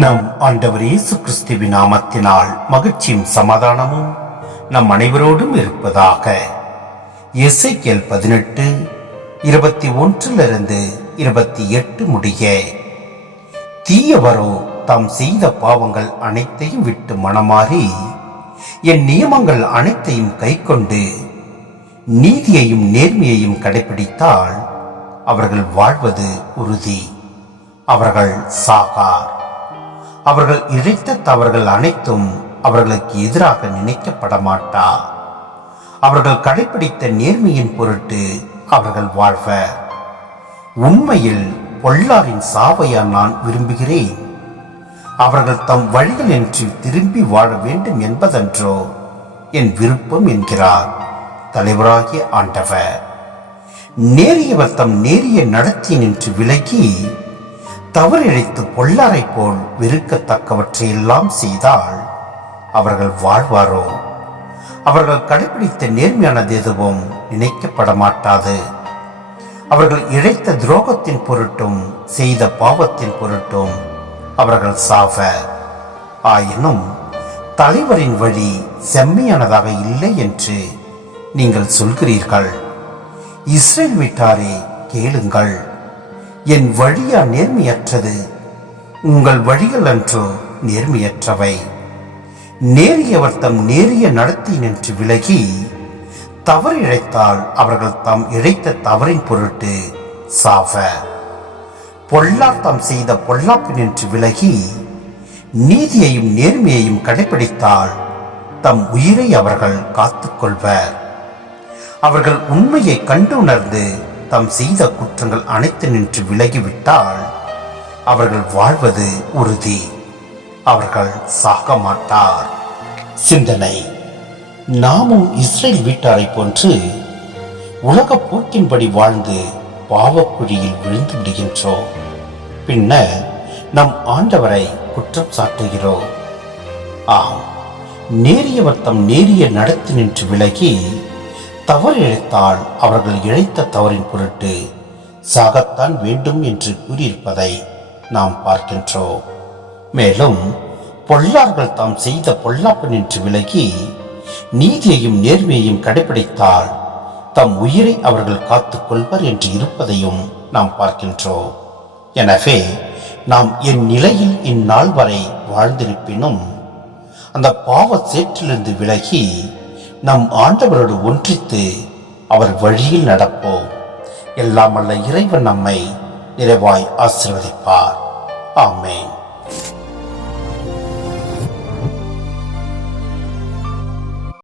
நம் ஆண்டவர் இயேசு கிறிஸ்துவின் நாமத்தினால் மகிழ்ச்சியும் சமாதானமும் நம் அனைவரோடும் இருப்பதாக. எசேக்கியேல் பதினெட்டு இருபத்தி ஒன்றிலிருந்து இருபத்தி எட்டு முடிய தீயவரோ தாம் செய்த பாவங்கள் அனைத்தையும் விட்டு மனமாறி என் நியமங்கள் அனைத்தையும் கைக்கொண்டு நீதியையும் நேர்மையையும் கடைபிடித்தால் அவர்கள் வாழ்வது உறுதி. அவர்கள் சாகார். அவர்கள் இழைத்த தவறுகள் அனைத்தும் அவர்களுக்கு எதிராக நினைக்கப்பட மாட்டா அவர்கள் கடைபிடித்த நேர்மையின் பொருட்டு அவர்கள் வாழ்வர். உண்மையில் பொள்ளாரின் சாவையா நான் விரும்புகிறேன். அவர்கள் தம் வழிகள் என்று திரும்பி வாழ வேண்டும் என்பதன்றோ என் விருப்பம் என்கிறார் தலைவராகிய ஆண்டவர். நேரியவர் தம் நேரிய நடத்தி நின்று விலகி தவறிழைத்து பொல்லாரை போல் வெறுக்கத்தக்கவற்றையெல்லாம் செய்தால் அவர்கள் வாழ்வாரோ? அவர்கள் கடைபிடித்த நேர்மையானது எதுவும் நினைக்கப்பட மாட்டாது அவர்கள் இழைத்த துரோகத்தின் பொருட்டும் செய்த பாவத்தின் பொருட்டும் அவர்கள் சாவ. ஆயினும் தலைவரின் வழி செம்மையானதாக இல்லை என்று நீங்கள் சொல்கிறீர்கள். இஸ்ரேல் வீட்டாரே கேளுங்கள். என் வழியா நேர்மையற்றது. உங்கள் வழிகள் அன்றோ நேர்மையற்றவை. நேரியவர் தம் நேரிய நடத்தி நின்று விலகி தவறு இழைத்தால் அவர்கள் தாம் இழைத்த தவறின் பொருட்டு சாவ. பொல்லார் தாம் செய்த பொல்லாப்பு நின்று விலகி நீதியையும் நேர்மையையும் கடைபிடித்தால் தம் உயிரை அவர்கள் காத்துக்கொள்வர் அவர்கள் உண்மையை கண்டு உணர்ந்து தாம் செய்த குற்றங்கள் அனைத்து நின்று விலகிவிட்டால் அவர்கள் வாழ்வது உறுதி. அவர்கள் சாக மாட்டார். சிந்தனை. நாமும் இஸ்ரேல் வீட்டாரை போன்று உலக போக்கின்படி வாழ்ந்து பாவக்குழியில் விழுந்து விடுகின்றோம். பின்னர் நம் ஆண்டவரை குற்றம் சாட்டுகிறோம். ஆம் நேரியவர் தம் நேரிய நடத்தி நின்று விலகி தவறு இழைத்தால் அவர்கள் இழைத்த தவறின் பொருட்டு சாகத்தான் வேண்டும் என்று கூறியிருப்பதை நாம் பார்க்கின்றோம். மேலும் பொல்லார்கள் தாம் செய்த பொல்லாப்பு நின்று விலகி நீதியையும் நேர்மையையும் கடைபிடித்தால் தம் உயிரை அவர்கள் காத்துக் கொள்வர் என்று இருப்பதையும் நாம் பார்க்கின்றோம். எனவே நாம் என் நிலையில் இந்நாள் வரை வாழ்ந்திருப்பினும் அந்த பாவ சேற்றிலிருந்து விலகி நம் ஆண்டவரோடு ஒன்றித்து அவர் வழியில் நடப்போம். எல்லாம் அல்ல இறைவன் நம்மை நிறைவாய் ஆசிர்வதிப்பார். ஆமேன்.